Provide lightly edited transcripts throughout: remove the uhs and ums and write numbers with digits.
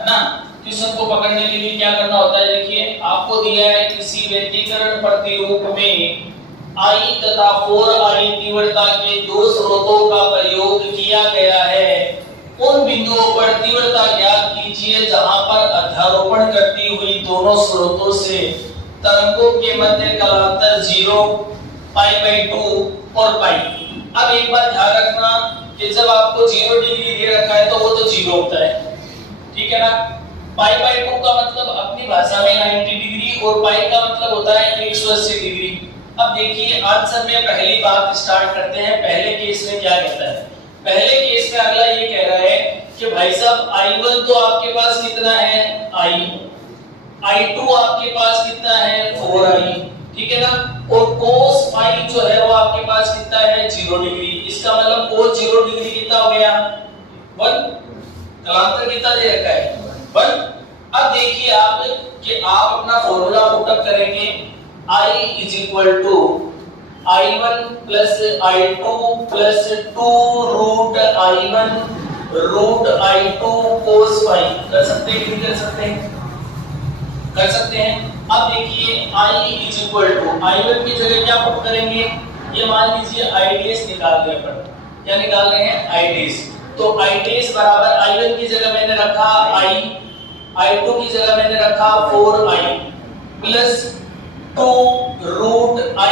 है ना। क्वेश्चन को पकड़ने के लिए क्या करना होता है, देखिए आपको दिया है किसी व्यतिकरण प्रतिरूप में I तथा 4I तीव्रता के दो स्रोतों का प्रयोग किया गया है। उन बिंदुओं पर तीव्रता ज्ञात कीजिए जहां पर अध्यारोपण करती हुई दोनों स्रोतों से तरंगों के मध्य कालांतर 0, π/2 और पाई। अब एक बात ध्यान रखना कि जब आपको 0 डिग्री दे रखा है तो वो तो 0 होता है, ठीक है ना। π/2 का मतलब अपनी भाषा में 90 डिग्री और पाई का मतलब होता है 180 डिग्री। अब देखिए आंसर में पहली बात स्टार्ट करते हैं। पहले केस में क्या कहता है, पहले केस में अगला ये कह रहा है कि भाई साहब I1 तो आपके पास कितना है I, I2 आपके पास कितना है 4I, ठीक है ना। और cos फाई जो है वो आपके पास कितना है 0 डिग्री। इसका मतलब cos 0 डिग्री कितना हो गया 1, कालांतर कितना दे रखा है 1। अब देखिए आप कि आप अपना फॉर्मूला पुटअप करेंगे I is equal to I1 plus I2 plus 2 root I1 root I2 cos phi। कर सकते हैं कि नहीं कर सकते हैं, कर सकते हैं। अब देखिए I is equal to I1 की जगह क्या पुट करेंगे, ये मान लीजिए I dash निकाल रहे हैं अपन, क्या निकाल रहे हैं I dash। तो I dash बराबर I1 की जगह मैंने रखा I, I2 की जगह मैंने रखा 4I plus 2 root I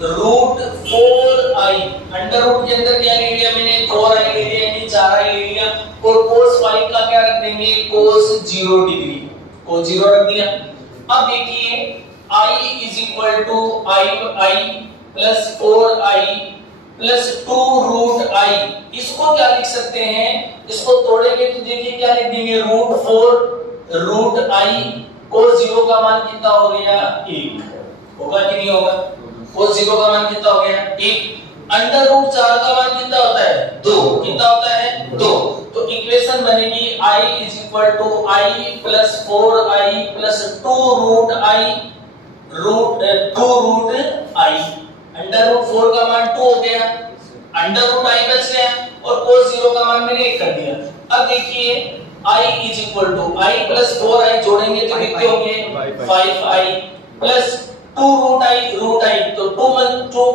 root 4I, under root के अंदर क्या ले लिया मैंने 4I ले लिया, यानी 4I ले लिया। और cos phi का क्या रख देंगे cos 0 डिग्री, cos 0 रख दिया। अब देखिए I is equal to I plus 4I plus 2 root I, इसको क्या लिख सकते हैं, इसको तोड़ेंगे तो देखिए क्या लिख देंगे रूट 4 रूट I, cos 0 का मान कितना हो गया 1, होगा कि नहीं होगा। cos 0 का मान कितना हो गया 1, अंडर रूट 4 का मान कितना होता है 2, कितना होता है 2। तो इक्वेशन बनेगी I is equal to I plus 4I plus 2 root I root 2 root I, under root 4 का मान 2 हो गया, अंडर रूट I बच गया और cos 0 का मान मैंने 1 कर दिया। अब देखिए I is equal to I plus 4I जोड़ेंगे तो कितने होंगे 5I प्लस 2 रूट I, तो 2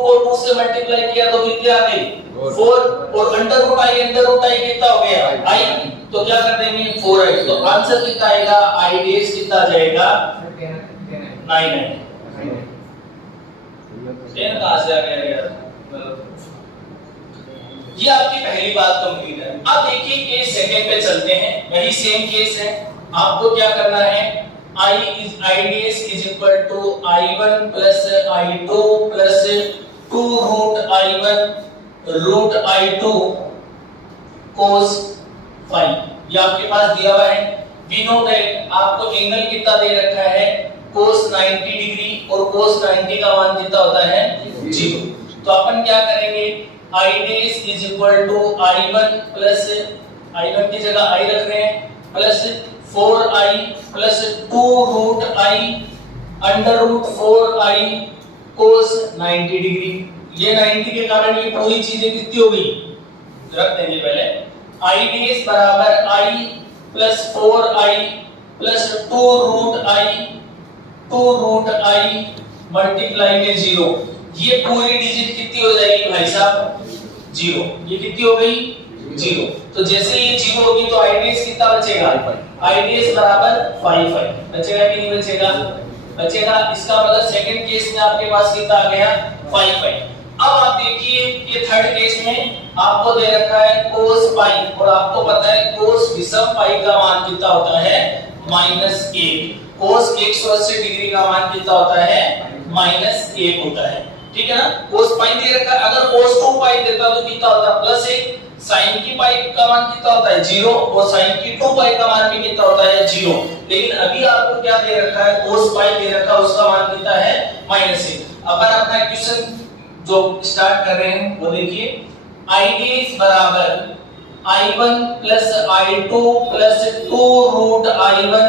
को 2 से मल्टीप्लाई किया तो कितने आ गए 4, और अंडर रूट I कितना हो गया I, तो क्या कर देंगे 4I। तो आंसर कितना आएगा I डेश कितना आ जाएगा 9I। 10 कहां से आ गया यार, ये आपकी पहली बात कंप्लीट है। अब देखिए केस सेकंड पे चलते हैं, वही सेम केस है। आपको क्या करना है I dash is equal to I1 plus I2 plus 2 root I1 root I2 cos phi, ये आपके पास दिया हुआ है। We know that आपको एंगल कितना दे रखा है cos 90 डिग्री, और cos 90 का मान कितना होता है 0। तो अपन क्या करेंगे I dash is equal to I1 plus I1 की जगह I रख रहे हैं plus 4I plus 2 root I under root 4I cos 90 degree. ये 90 के कारण ये पूरी चीजें कितनी हो गई रख देंगे पहले। I dash बराबर I plus 4I plus 2 root I multiply में 0, ये पूरी डिजिट कितनी हो जाएगी भाई साहब 0, ये कितनी हो गई 0। तो जैसे ये 0 होगी तो I dash कितना बचेगा I dash बराबर 5I, बचेगा कि नहीं बचेगा, बचेगा। इसका मतलब सेकंड केस में आपके पास कितना आ गया 5I। अब आप देखिए ये थर्ड केस में आपको दे रखा है cos pi, और आपको पता है cos विषम pi का मान कितना होता है -1, cos 180 डिग्री का मान कितना होता है -1 होता है, ठीक है ना। cos pi दे रखा है, अगर cos 2 pi देता तो कितना होता +1, sin की pi का मान कितना होता है 0, और sin की 2 pi का मान भी कितना होता है 0। लेकिन अभी आपको क्या दे रखा है cos pi दे रखा है, उसका मान कितना है -1। अपन अपना इक्वेशन जो स्टार्ट कर रहे हैं वो देखिए I dash बराबर I1 plus I2 plus 2 root I1